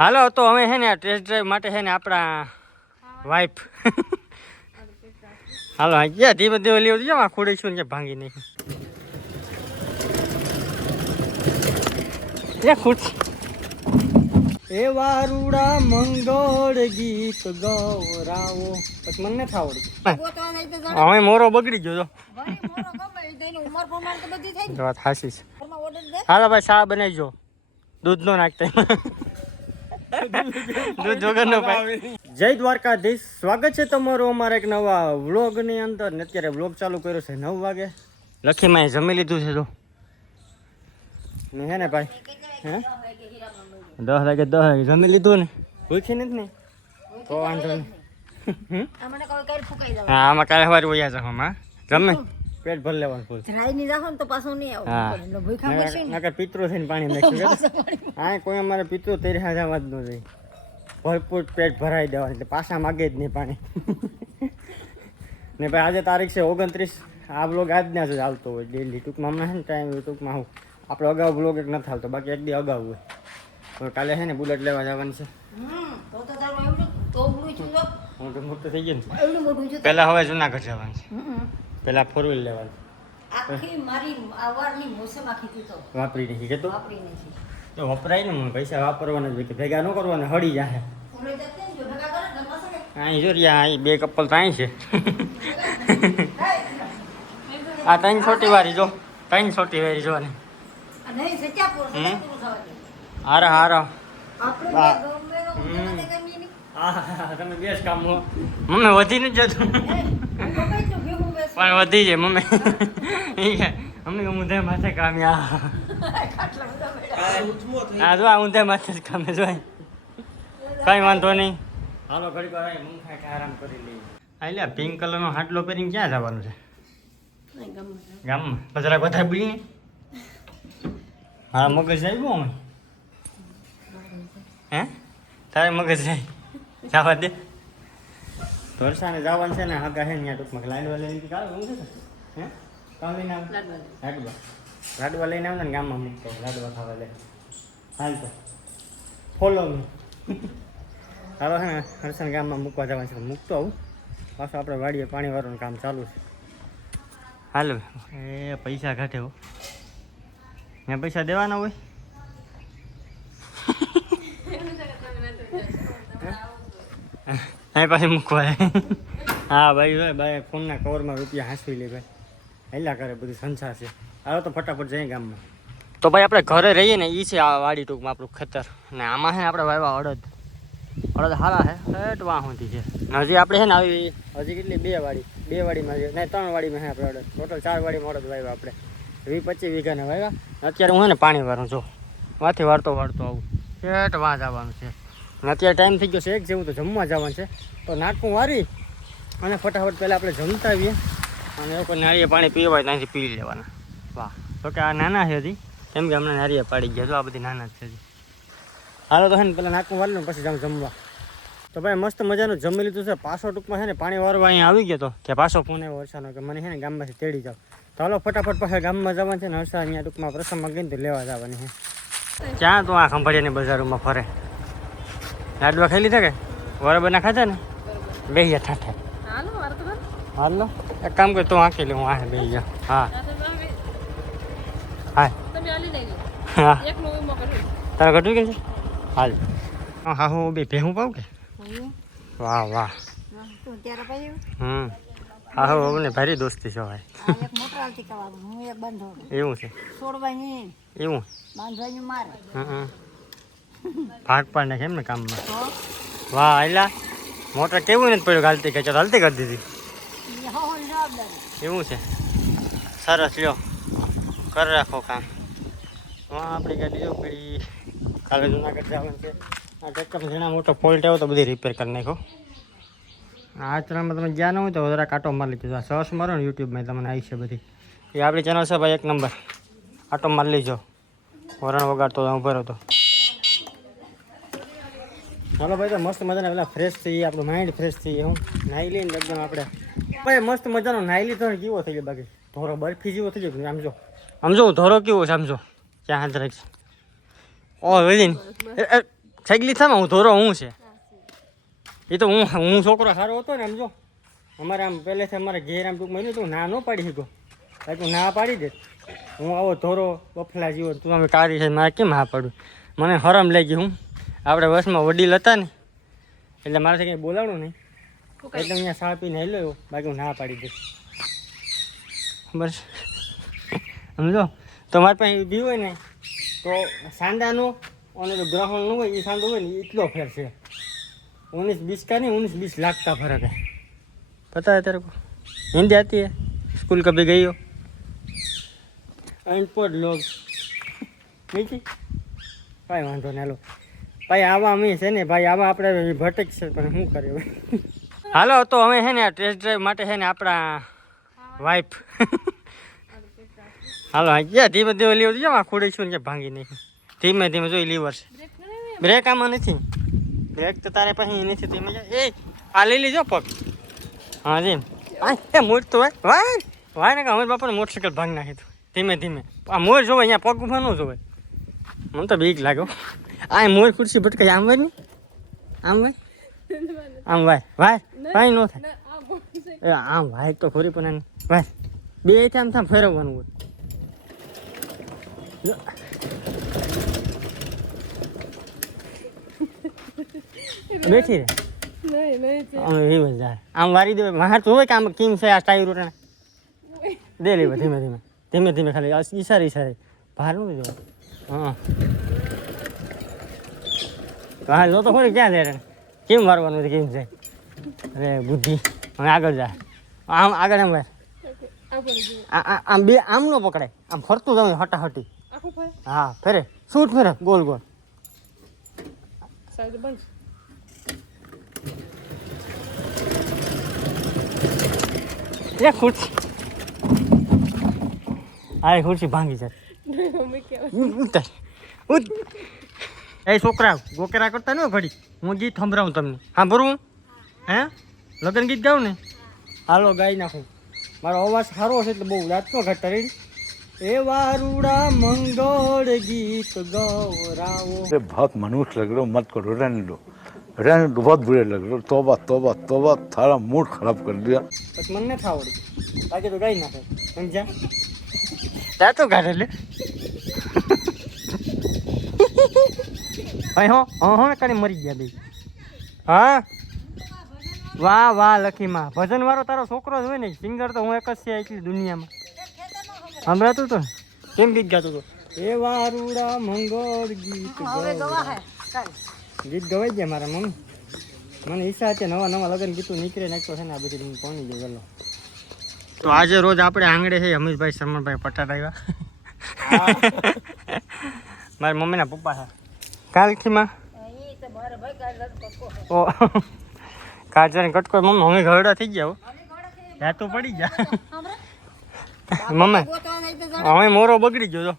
હાલો તો હવે છે ને આ ટેસ્ટ ડ્રાઈવ માટે છે ને આપણા વાઈફ હાલો ગયા ધીમે ધીમે લેવું જો આ ખોડીશું ને ભાંગી નહીં. એ ખુશ એ વારુડા મંગળ ગીત ગૌરાવો. પછી મને નથી આવડતું. હવે મોરો બગડી ગયો જો જો વાત હાસી છે. હાલો ભાઈ શા બનાવીજો દૂધ નો નાખતા જય દ્વારકાધીશ. સ્વાગત છે તમારું અમારા એક નવા વ્લોગની અંદર. ને અત્યારે વ્લોગ ચાલુ કર્યો છે નવ વાગે. લખીમાં જમી લીધું છે તો હે ને ભાઈ? હે? દસ વાગે દસ વાગે જમી લીધું ને? ભૂખી નથી ને? તો વાંધો નહીં? હા આમાં કાલે સવારે વયા જાવ આમાં. જમે? પેટ ભર લેવાનું ફૂલ. હા. ને. નકર પિતરો થઈને પાણી નાખ્યું હા કોઈ અમારે પિતરો તેરી જવા જ ન જોઈએ ભરપૂર પેટ ભરાઈ દેવાનું એટલે પાછા માગે જ નહીં પાણી. ને ભાઈ આજે તારીખ છે ઓગણત્રીસ. આ બ્લોગ આજના જ આવતો હોય. ડેલી ટૂંકમાં હમણાં છે ને ટાઈમ ટૂંકમાં હું આપણે અગાઉ બ્લોગ એક નથી આવતો બાકી એક દી અગાઉ હોય. પણ કાલે છે ને બુલેટ લેવા જવાની છે. હું તો મોટું થઈ ગયું ને. પહેલાં હવે જુનાગઢ જવાનું છે. પહેલાં ફોર વ્હીલ લેવાની. આખી મારી આવવાની મોસમ આખી તી તો. વાપરી નહીં કે તો? વાપરી નથી તો વપરાય ને મને પૈસા વાપરવાના જ કે ભેગા ન કરવાના હળી જાય અહીં જો રહ્યા અહીં બે કપલ તો અહીં છે. આ ત્રણ છોટી વારી જો ત્રણ છોટી વારી જો ને હારો હારા. તમે બેસ કામ મમ્મી વધી નથી જતું. પણ વધી જાય મમ્મી. મમ્મી ઊંધે માથે કામ આ. જો આ ઊંધે માથે જ કામે જો કઈ વાંધો નહીં. હાલો ઘડી વાર મૂંગ ખાઈ આરામ કરી લઈએ. આ લે પિંક કલરનો હાટલો પહેરીને ક્યાં જવાનું છે? ગામ. ગામમાં પધરા બધા બીને મારા મગજ જાય અમે હે? તારે મગજ જાય? જવા દે. તોરસાને જવાનું છે ને હગા ને ત્યાં ટૂંકમાં લાડવા લઈને કાલે હું છે હે? કામ લઈને આવ. લાડવા લાડવા. લઈને આવ ને ગામમાં મૂકતો લાડવા ખાવા લે. હાલ તો. ફોલો હાલો છે ને હરસન ગામમાં મૂકવા જવાનું છે. મૂકતો આવું. પાછું આપણે વાડીએ પાણી વાળવાનું કામ ચાલુ છે. હાલો. એ પૈસા ઘટે હો. ત્યાં પૈસા દેવાના હોય? અહીં પાછી મૂકવા હા. ભાઈ ભાઈ ભાઈ, ફોનના કવરમાં રૂપિયા હાંસવી લે, ભાઈ. હેલા કરે બધું સંસાર છે. હાલો તો ફટાફટ જઈએ ગામમાં. તો ભાઈ, આપણે ઘરે રહીએ ને એ છે આ વાડી ટૂંકમાં આપણું ખેતર. ને આમાં છે ને આપણે વાવ્યા અડદ. અડદ હારા છે હેઠ વાહ સુધી છે. ને હજી આપણે છે ને આવી, હજી કેટલી? બે વાડી. બે વાડીમાં છે. નહીં, ત્રણ વાડીમાં છે આપણે અડદ. ટોટલ ચાર વાડીમાં અડદ વાવ્યા આપણે. વીસ પચીસ વીઘાના વાવ્યા. અત્યારે હું છે ને પાણી વાળું જો વાથી વાળતો વાળતો આવું. હેઠ વાં જવાનું છે. અને અત્યારે ટાઈમ થઈ ગયો છે એક, જેવું તો જમવા જવાનું છે. તો નાટકું વારી અને ફટાફટ પહેલાં આપણે જમતા આવીએ. અને એ કોઈ નાળિયેર પાણી પીવાય ત્યાંથી પી લેવાના. વાહ. તો કે આ નાના છે હજી. કેમ કે હમણાં નાળિયેર પાડી ગયા. તો આ બધી નાના જ છે હજી. હાલો તો છે ને નાટકું નાકું વાળી પછી જાઉં જમવા. તો ભાઈ મસ્ત મજાનું જમી લીધું છે. પાછો ટૂંકમાં છે ને પાણી વારવા અહીંયા આવી ગયો તો કે પાછો આવ્યો હર્ષાનો કે મને છે ને ગામમાંથી તેડી જાવ તો હાલો ફટાફટ પાછા ગામમાં જવાનું છે ને હર્ષા અહીંયા ટૂંકમાં પ્રસંગમાં ગઈને તો લેવા જવાની છે. ક્યાં તું આ ખંભાળિયાની બજારોમાં ફરે? લાડવા ખાઈ લીધા કે? બરાબરના ખાધા ને? બે ગયા ઠાઠા. હાલો એક કામ કર તું આંકી લે હું આ બે ગયા હા. હા હા. તારા ઘટું કેમ છે? હાલ. હા હું બે ભેહું પાઉં કે? વાહ વાહ. હમ. હા હો અમને ભારી દોસ્તી છે ભાઈ. એવું છે. એવું. બાંધવાની મારે. ભાગ પાડને કેમ ને કામમાં? વાહ, આયલા. મોટર કેવું નથી પડ્યું ગાલતી કે હાલતી કરી દીધી. એવું છે. સરસ, લ્યો. કર રાખો કામ. હા આપણી ગાડી જો પડી. કાલે જુનાગઢ જવાનું છે. આ ટ્રેક્ટર ઘણા મોટો ફોલ્ટ આવ્યો તો બધી રિપેર કરી નાખો આ ચેનલમાં તમે જ્યાં ન હોય તો જરા કાંટો મારી લીધો. આ સર્ચ મારો ને યુટ્યુબમાં તમને આવી છે બધી. એ આપણી ચેનલ છે ભાઈ, એક નંબર આટો મારી લીજો. વરણ વગાડતો ઊભો રહ્યો ચાલો ભાઈ, તો મસ્ત મજાના પેલા ફ્રેશ થઈએ આપણું માઇન્ડ ફ્રેશ થઈએ હું નાહી લઈને એકદમ આપણે. ભાઈ, મસ્ત મજાનો નાહી લીધો ને કેવો થઈ ગયો બાકી? ધોરો બરફી જેવો થઈ ગયો સમજો સમજો ધોરો કેવો છે સમજો ક્યાં હાથ રાખશે? ઓ, વેલીન. સગલી થામાં હું ધોરો, હું છે? એ તો હું હું છોકરો સારો હતો ને સમજો અમારે આમ પહેલેથી અમારે ઘેર આમ ટૂંકમાં મળ્યું તું ના ન પાડી શક્યો. તું ના પાડી દે. હું આવો ધોરો બફલા જીવો, તું અમે કાઢી છે, મારે કેમ હા પાડું? મને હરમ લઈ ગઈ હું આપણે વર્ષમાં વડીલ હતા ને એટલે મારાથી કંઈ બોલાવડું નહીં. એટલે અહીંયા સા પીને હેલો એવો બાકી હું ના પાડી દઈશ. બસ. સમજો? તો મારી પાસે બી હોય ને તો સાંડાનું અને તો ગ્રહણનું હોય એ સાંડો હોય ને એટલો ફેર છે. ઓગણીસ બીસ કા નહીં ઉણીસ વીસ લાગતા કા ફરક. હે પતા હે તેરે હિન્દી આતી હે? સ્કૂલ કભી ગઈ હો? અનપઢ લોગ. નહીં કાંઈ વાંધો નહીં લો ભાઈ, આવા અમે છે ને ભાઈ, આવા આપણે ભટક છે, પણ શું કર્યું હાલો, તો અમે છે ને ટેસ્ટ ડ્રાઈવ માટે છે ને આપણા વાઈફ હાલો ગયા, ધીમે ધીમે લીવર જો આ ખોડી છું ને ભાંગી નહીં. ધીમે ધીમે જોઈ લીવર છે. બ્રેક આમાં નથી. બ્રેક તો તારે પછી નથી, ધીમે એ, આ લઈ લેજો પગ. હા, જી. એ મોટ તો હોય. વાય વાય ને કે અમે બાપાને મોટરસાઇકલ ભાંગી નાખી ધીમે ધીમે. આ મોર જોવે, અહીંયા પગ ઊભા ન જોવે. મને તો બીક લાગ્યો આ મોર ખુરશી ભટકાઈ આમ ને? આમ ભાઈ આમ વાય વાય વાય નો થાય. એ આમ ભાઈ તો ખોરી પણ વાય બે આમ થામ ફેરવવાનું હોય. બેઠી રે. આમ વારી દે માર તો હોય કે આમ કેમ છે આ ટાયર ઉઠાણે દે લેવા ધીમે ધીમે. ધીમે ધીમે ખાલી. ઈશારે ઈશારે. બહારનું જો હા. હા જો તો ખોરી ક્યાં જાય કેમ મારવાનું કેમ છે અરે બુદ્ધિ. હવે આગળ જા. આમ આગળ આ- આમ બે આમ ન પકડાય. આમ ફરતું જવું હટાહટી. હા ફેરે. શૂટ ફેરે. Goal goal. સાઈડ ખુરશી. આ એ ખુરશી ભાંગી જાય. ઉતર. ઉત. એ છોકરા ગોકેરા કરતા ન ઘડી હું ગીત સંભળાવું તમને સાંભળવું હે લગ્ન ગીત ગાઉં ને હાલો ગાઈ નાખું મારો અવાજ સારો હશે એટલે બહુ દાંત ન ઘટતા રેડી એ વારુડા મંગળ ગીત ગૌરાવો अरे बहुत मनुष्य लग रहे हो मत करो रहने दो रहने दो बहुत बुरे लग रहे हो तोबा तोबा तोबा थारा मूड खराब कर दिया પછી મને નથી આવડી બાકી તો ગાઈ નાખે સમજ્યા ત્યાં તો ગાડે લે ભાઈ હો હો હો કાલે મરી ગયા બે. હા? વાહ વાહ લખીમાં. ભજન વાળો તારો છોકરો જ હોય ને સિંગર તો હું એક જ છે એટલી દુનિયામાં. સાંભળાતું તો કેમ ગીત ગાતું તું? એ વારુડા મંગળ ગીત ગીત ગવાઈ ગયા મારા મમ્મી. મને ઈચ્છા છે નવા નવા લગ્ન ગીતો નીકળે નાખતો છે ને આ બધી હું કોની ગઈ ગયેલો તો આજે રોજ આપણે આંગળે છે હમીશભાઈ શર્માભાઈ પટાટ આવ્યા. મારી મમ્મીના પપ્પા છે. કાલથી માં હે ઓ. કટકો મમ્મી અમે ઘરડા થઈ ગયા હો. ત્યાં તો પડી ગયા. મમ્મી હવે મોરો બગડી ગયો તો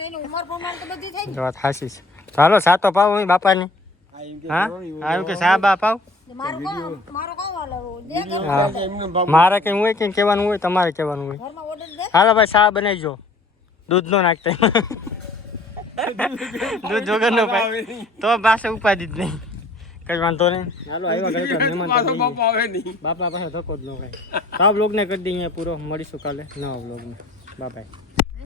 એની ઉંમર પ્રમાણે તો બધી થઈ જો વાત હાસી છે. ચાલો હાલો સાતો પાવ અહીં બાપાની. હા આવ્યું કે સા બા પાવ. મારું કો મારો કો વાલો દે ઘરમાં. હા. order. મારે કઈ હોય કે કહેવાનું હોય તમારે કહેવાનું હોય. ચાલો હાલો ભાઈ સા બનાવીજો દૂધ નો નાખતા દૂધ વગર નો પાય તો પાસે ઉપાધિ જ નહીં. કઈ વાંધો નહીં. હાલો આવ્યા ઘરે તો મહેમાન આવે નહીં. બાપા પાસે ધક્કો જ ન ખાય તો આ બ્લોગને કરી દઈએ અહીંયા પૂરો. મળીશું કાલે નવા બ્લોગમાં બાય